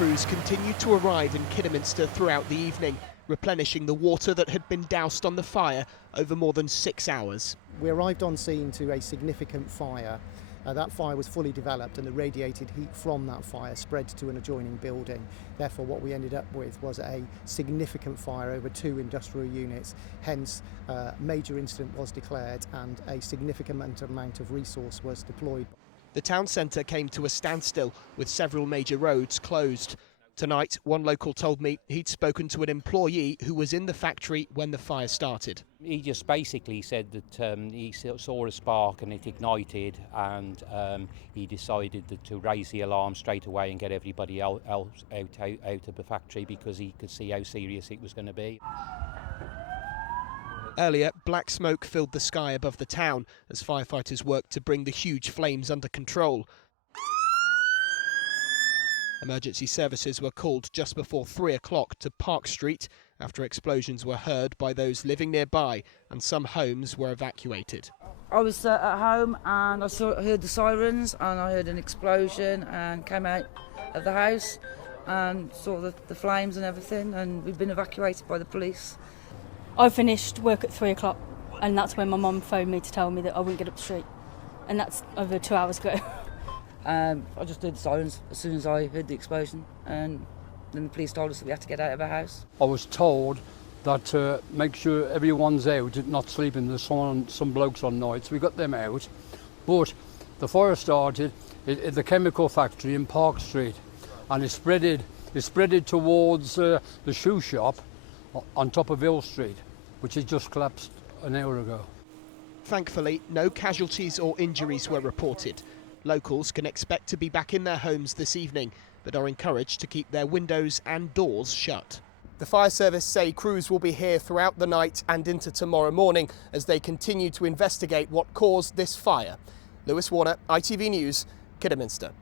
crews continued to arrive in Kidderminster throughout the evening, replenishing the water that had been doused on the fire over more than 6 hours. We arrived on scene to a significant fire. That fire was fully developed and the radiated heat from that fire spread to an adjoining building. Therefore, what we ended up with was a significant fire over 2 industrial units. Hence, a major incident was declared and a significant amount of resource was deployed. The town centre came to a standstill with several major roads closed. Tonight, one local told me he'd spoken to an employee who was in the factory when the fire started. He just basically said that he saw a spark and it ignited, and he decided to raise the alarm straight away and get everybody else out of the factory because he could see how serious it was going to be. Earlier, black smoke filled the sky above the town as firefighters worked to bring the huge flames under control. Emergency services were called just before 3 o'clock to Park Street after explosions were heard by those living nearby and some homes were evacuated. I was at home and I heard the sirens and I heard an explosion and came out of the house and saw the flames and everything, and we've been evacuated by the police. I finished work at 3 o'clock and that's when my mum phoned me to tell me that I wouldn't get up the street, and that's over 2 hours ago. I just heard the sirens as soon as I heard the explosion, and then the police told us that we had to get out of our house. I was told that make sure everyone's out, not sleeping. There's some blokes on nights. We got them out, but the fire started at the chemical factory in Park Street, and it spreaded towards the shoe shop on top of Hill Street, which had just collapsed an hour ago. Thankfully, no casualties or injuries were reported. Locals can expect to be back in their homes this evening, but are encouraged to keep their windows and doors shut. The fire service say crews will be here throughout the night and into tomorrow morning as they continue to investigate what caused this fire. Lewis Warner, ITV News, Kidderminster.